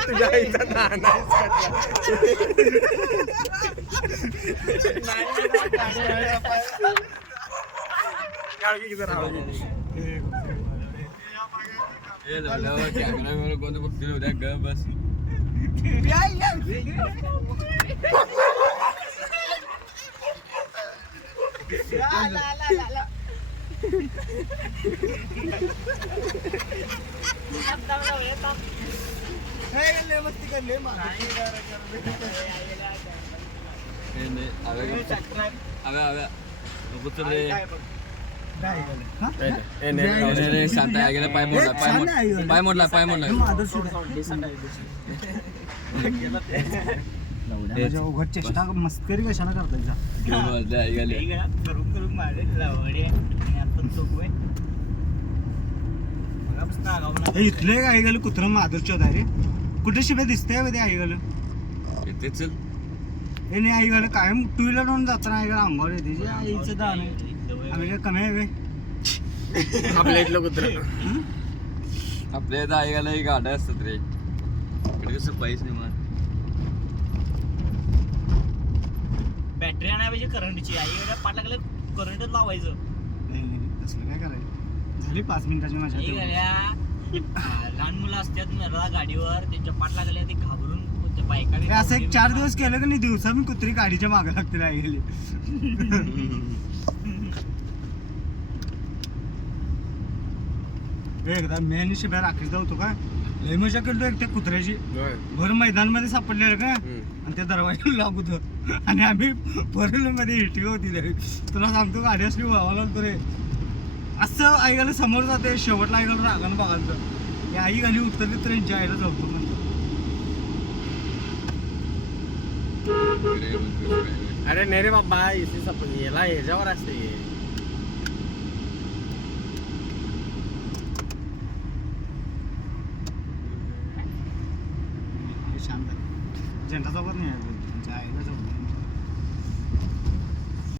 तुझ्या आईचा कोणतं बघतील उद्या ग बस शांत आहे गेला पाय मोडला चेष्टा मस्करी कशाला करतायचा इथले आई गेलं कुत्र माधुरच्या रे कुठे शिवाय दिसतंय मध्ये आई गेलं चल हे नाही आई गेलं कायम टू व्हीलर म्हणून जाताना आई गेलं अंगावर येते आईचं दान आम्ही काय कमी आहे आपल्या इथलं कुत्र आपल्या इथं ऐकायला ही गाड्या असतात रे इकडे कसं पाहिजे नाही मग बॅटरी आणायची करंटची आई पाठ लागलं करंटच लावायचं नाही तसलं काय करायचं झाली 5 मिनिटाची माझ्या लहान मुलं असतात गाडीवर त्यांच्या पाठ लागल्या ते घाबरून बायका असं एक 4 दिवस केलं का नाही दिवसा मी कुत्री गाडीच्या मागे लागते आई गेली एकदा मी आणि शिब्या राखीच जाऊतो का लय मजा केली एक त्या कुत्र्याची भर मैदान मध्ये सापडलेलं का आणि त्या दरवाजा लॉक होतं आणि आम्ही फोर मध्ये हिटी होती तरी तुला सांगतो गाडी असली व्हावा लागतो रे असं आई गाला समोर जाते शेवटला आई गाला रागानं बघायचं आई गाली उतरली तर यांच्या आईला जाऊतो म्हणतो अरे नाही रे बाबा याला ह्याच्यावर असते शांत झेंडा चौकात नाही आहे त्यांच्या आईला जाऊ